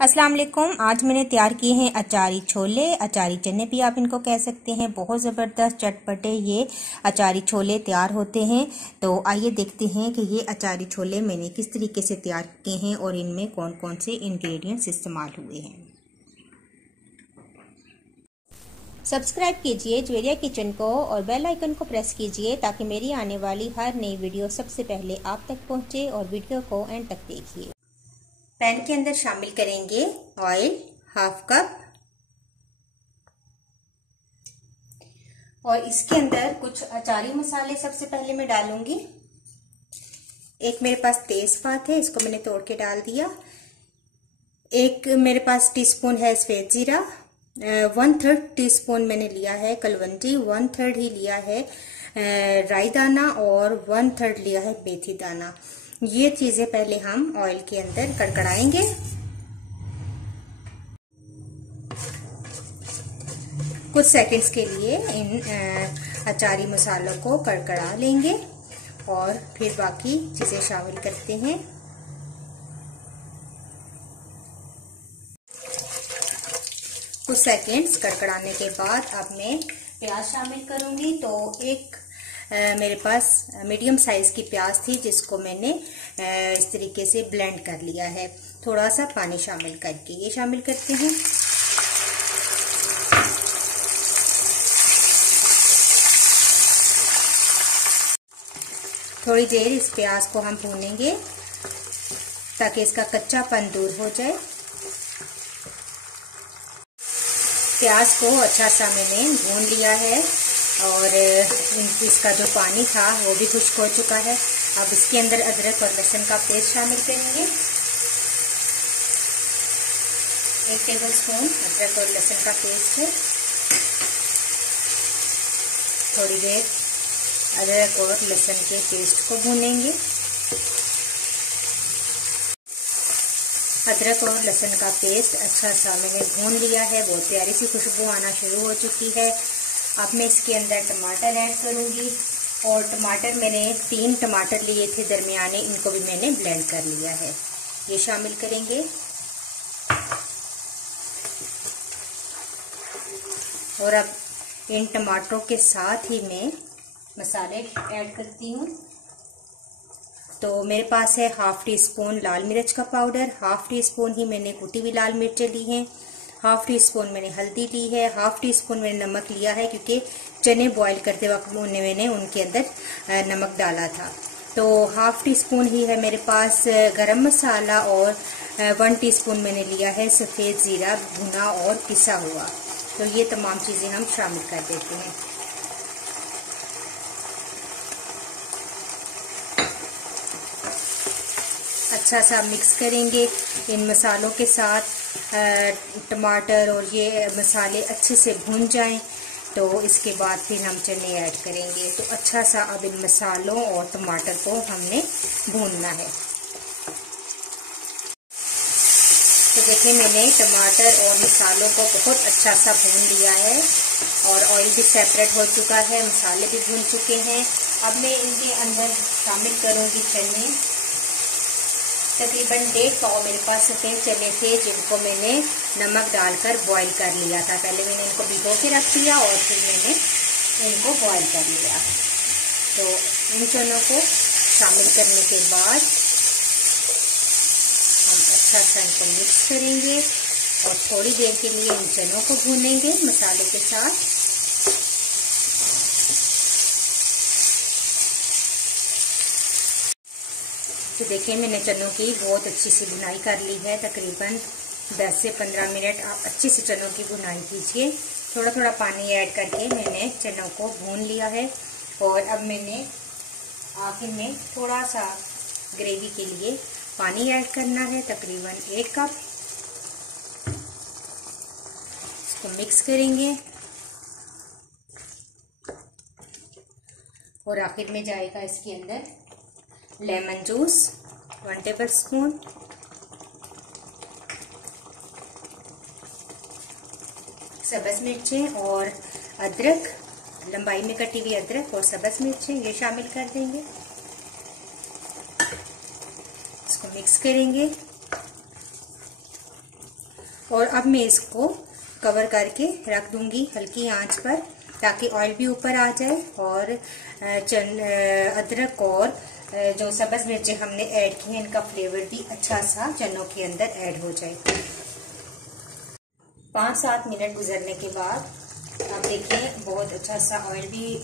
अस्सलाम वालेकुम। आज मैंने तैयार किए हैं अचारी छोले, अचारी चने भी आप इनको कह सकते हैं। बहुत ज़बरदस्त चटपटे ये अचारी छोले तैयार होते हैं। तो आइए देखते हैं कि ये अचारी छोले मैंने किस तरीके से तैयार किए हैं और इनमें कौन कौन से इंग्रेडिएंट्स इस्तेमाल हुए हैं। सब्सक्राइब कीजिए ज्वेरिया किचन को और बेल आइकन को प्रेस कीजिए ताकि मेरी आने वाली हर नई वीडियो सबसे पहले आप तक पहुंचे और वीडियो को एंड तक देखिए। पैन के अंदर शामिल करेंगे ऑयल हाफ कप और इसके अंदर कुछ अचारी मसाले सबसे पहले मैं डालूंगी। एक मेरे पास तेजपात है, इसको मैंने तोड़ के डाल दिया। एक मेरे पास टीस्पून है सफेद जीरा, 1/3 टीस्पून मैंने लिया है कलवंजी, 1/3 ही लिया है राई दाना और 1/3 लिया है मेथी दाना। ये चीजें पहले हम ऑयल के अंदर कड़कड़ाएंगे। कुछ सेकंड्स के लिए इन अचारी मसालों को कड़कड़ा लेंगे और फिर बाकी चीजें शामिल करते हैं। कुछ सेकंड्स कड़कड़ाने के बाद अब मैं प्याज शामिल करूंगी। तो एक मेरे पास मीडियम साइज की प्याज थी जिसको मैंने इस तरीके से ब्लेंड कर लिया है। थोड़ा सा पानी शामिल करके ये शामिल करते हैं। थोड़ी देर इस प्याज को हम भूनेंगे ताकि इसका कच्चापन दूर हो जाए। प्याज को अच्छा सा मैंने भून लिया है और इसका जो पानी था वो भी खुश्क हो चुका है। अब इसके अंदर अदरक और लहसुन का पेस्ट शामिल करेंगे। 1 टेबलस्पून अदरक और लहसुन का पेस्ट है। थोड़ी देर अदरक और लहसुन के पेस्ट को भूनेंगे। अदरक और लहसुन का पेस्ट अच्छा सा मैंने भून लिया है, बहुत प्यारी सी खुशबू आना शुरू हो चुकी है। अब मैं इसके अंदर टमाटर ऐड करूंगी और टमाटर मैंने 3 टमाटर लिए थे दरमियाने, इनको भी मैंने ब्लेंड कर लिया है। ये शामिल करेंगे और अब इन टमाटरों के साथ ही मैं मसाले ऐड करती हूँ। तो मेरे पास है 1/2 टीस्पून लाल मिर्च का पाउडर, 1/2 टीस्पून ही मैंने कुटी हुई लाल मिर्चें ली हैं, 1/2 टीस्पून मैंने हल्दी ली है, 1/2 टीस्पून मैंने नमक लिया है क्योंकि चने बॉईल करते वक्त मैंने उनके अंदर नमक डाला था। तो 1/2 टीस्पून ही है मेरे पास गरम मसाला और 1 टीस्पून मैंने लिया है सफ़ेद ज़ीरा भुना और पिसा हुआ। तो ये तमाम चीज़ें हम शामिल कर देते हैं। अच्छा सा मिक्स करेंगे इन मसालों के साथ। टमाटर और ये मसाले अच्छे से भून जाएं तो इसके बाद फिर हम चने ऐड करेंगे। तो अच्छा सा अब इन मसालों और टमाटर को हमने भूनना है। तो देखिए मैंने टमाटर और मसालों को बहुत अच्छा सा भून लिया है और ऑयल भी सेपरेट हो चुका है, मसाले भी भून चुके हैं। अब मैं इनके अंदर शामिल करूँगी चने। तकरीबन 1.5 पाव मेरे पास सफ़ेद चने थे जिनको मैंने नमक डालकर बॉईल कर लिया था। पहले मैंने इनको भिगो के रख दिया और फिर मैंने इनको बॉईल कर लिया। तो इन चनों को शामिल करने के बाद हम अच्छा सा इनको मिक्स करेंगे और थोड़ी देर के लिए इन चनों को भूनेंगे मसाले के साथ। तो देखिए मैंने चनों की बहुत अच्छी सी भुनाई कर ली है। तकरीबन 10 से 15 मिनट आप अच्छे से चनों की भुनाई कीजिए। थोड़ा थोड़ा पानी ऐड करके मैंने चनों को भून लिया है और अब मैंने आखिर में थोड़ा सा ग्रेवी के लिए पानी ऐड करना है, तकरीबन 1 कप। इसको मिक्स करेंगे और आखिर में जाएगा इसके अंदर लेमन जूस 1 टेबलस्पून, सब्ज़ मिर्चें और अदरक, लंबाई में कटी हुई अदरक और सब्ज़ मिर्चें ये शामिल कर देंगे। इसको मिक्स करेंगे और अब मैं इसको कवर करके रख दूंगी हल्की आंच पर, ताकि ऑयल भी ऊपर आ जाए और अदरक और जो सब्ज़ मिर्चें हमने ऐड की हैं इनका फ्लेवर भी अच्छा सा चनों के अंदर ऐड हो जाए। 5-7 मिनट गुजरने के बाद आप देखिए बहुत अच्छा सा ऑयल भी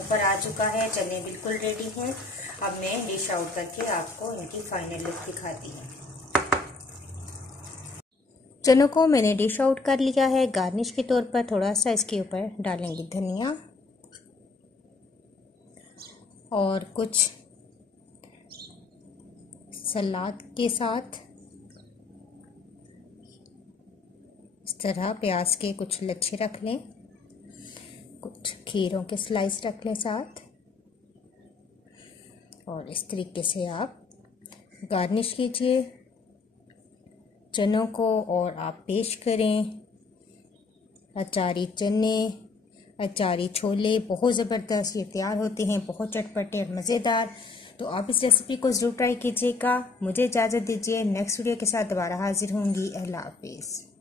ऊपर आ चुका है, चने बिल्कुल रेडी हैं। अब मैं डिश आउट करके आपको इनकी फाइनल लुक दिखाती हूँ। चनों को मैंने डिश आउट कर लिया है। गार्निश के तौर पर थोड़ा सा इसके ऊपर डालेंगे धनिया और कुछ सलाद के साथ इस तरह प्याज के कुछ लच्छे रख लें, कुछ खीरों के स्लाइस रख लें साथ, और इस तरीके से आप गार्निश कीजिए चनों को और आप पेश करें। अचारी चने, अचारी छोले बहुत ज़बरदस्त ये तैयार होते हैं, बहुत चटपटे और मज़ेदार। तो आप इस रेसिपी को ज़रूर ट्राई कीजिएगा। मुझे इजाज़त दीजिए, नेक्स्ट वीडियो के साथ दोबारा हाजिर होंगी। अल्लाह हाफिज़।